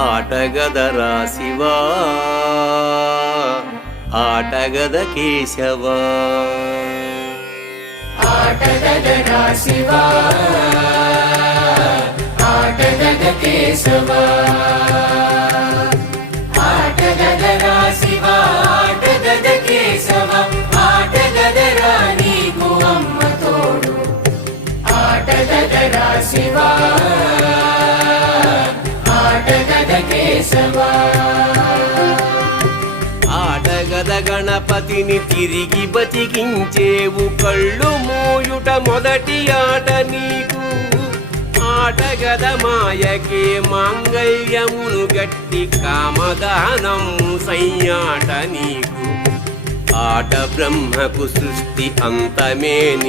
ఆటగదరా శివా, ఆటగద కేశవా, ఆటగదరా శివా, ఆటగద కేశవా, ఆటగదరా శివా, ఆటగద కేశవా, ఆటగదరా నీకు అమ్మ తోడు, ఆటగదరా శివా, ఆటగద కేశవా. ఆటగద గణపతిని తిరిగి బతికించేవు, కళ్ళు మూయుట మొదటి ఆట నీకు. ఆటగద మాయకే మాంగళ్యమును గట్టి కామదానం సయ్యాట నీకు. ఆట బ్రహ్మకు సృష్టి అంతమే నీ